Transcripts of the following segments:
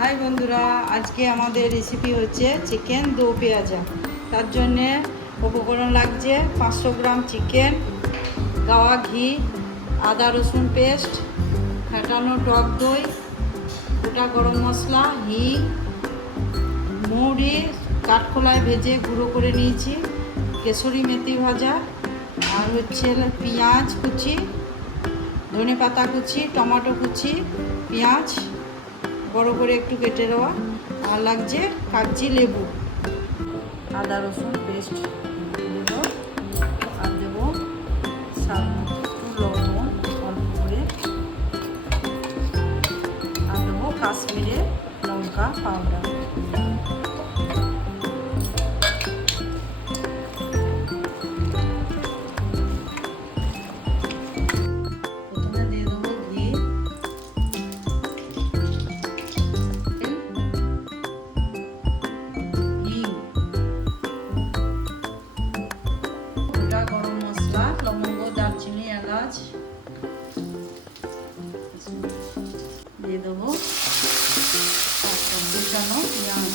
High বন্ধুরা, আজকে আমাদের রেসিপি হচ্ছে চিকেন দো পেঁয়াজা। তার জন্যে উপকরণ লাগছে 500 গ্রাম চিকেন, গাওয়া ঘি, আদা রসুন পেস্ট, ফেটানো টক দই, গোটা গরম মশলা, হিং, মৌরি কাঠখোলায় ভেজে গুঁড়ো করে নিয়েছি, কেশরি মেথি ভাজা, আর হচ্ছে পেঁয়াজ কুচি, ধনে পাতা কুচি, টমেটো কুচি, পেঁয়াজ বড় করে একটু কেটে দেওয়া, আর লাগছে কাগজি লেবু, আদা রসুন পেস্ট দেব, আর দেবো স্বাদ মতো লবণ অল্প করে, আর দেবো কাশ্মীরে লঙ্কা পাউডার। প্রথমে দিয়ে দেবো ঘি, গোটা গরম মশলা, লবঙ্গ, দারচিনি, এলাচ দিয়ে দেবো, কুচানো পেঁয়াজ,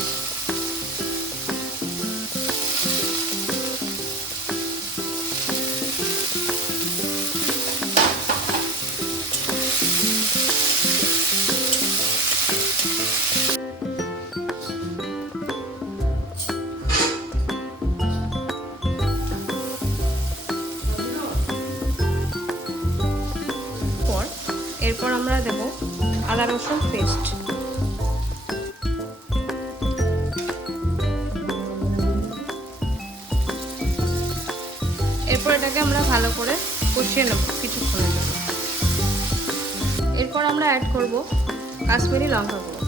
এরপর আমরা দেব আদা রসুন পেস্ট। এরপর এটাকে আমরা ভালো করে কষিয়ে নেব কিছুক্ষণের জন্য। এরপর আমরা অ্যাড করব কাশ্মীরি লঙ্কা গুঁড়ো।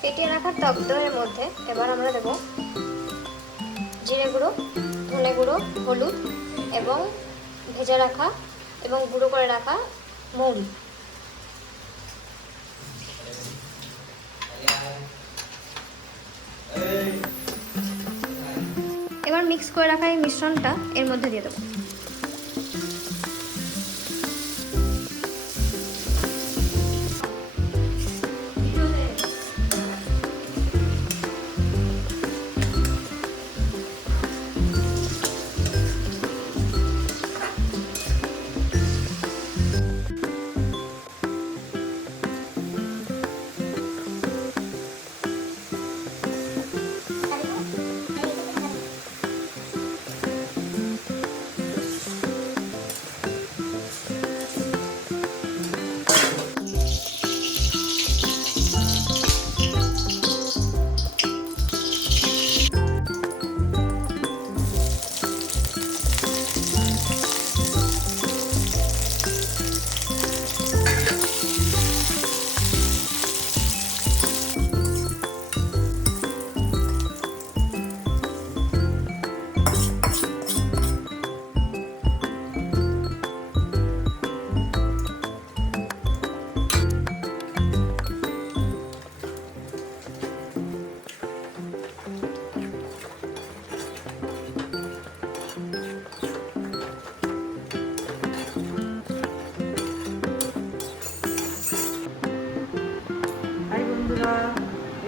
ফেটিয়ে রাখা টক দইয়ের মধ্যে এবার আমরা দেব জিরে গুঁড়ো, ধনে গুঁড়ো, হলুদ এবং ভেজে রাখা এবং গুঁড়ো করে রাখা মৌরি। এবার মিক্স করে রাখা এই মিশ্রণটা এর মধ্যে দিয়ে দেবো।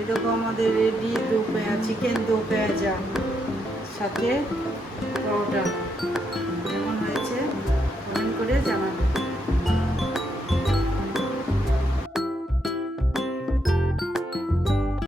এরকম আমাদের রেডি চিকেন দো পেঁয়াজা সাথে পরোটা।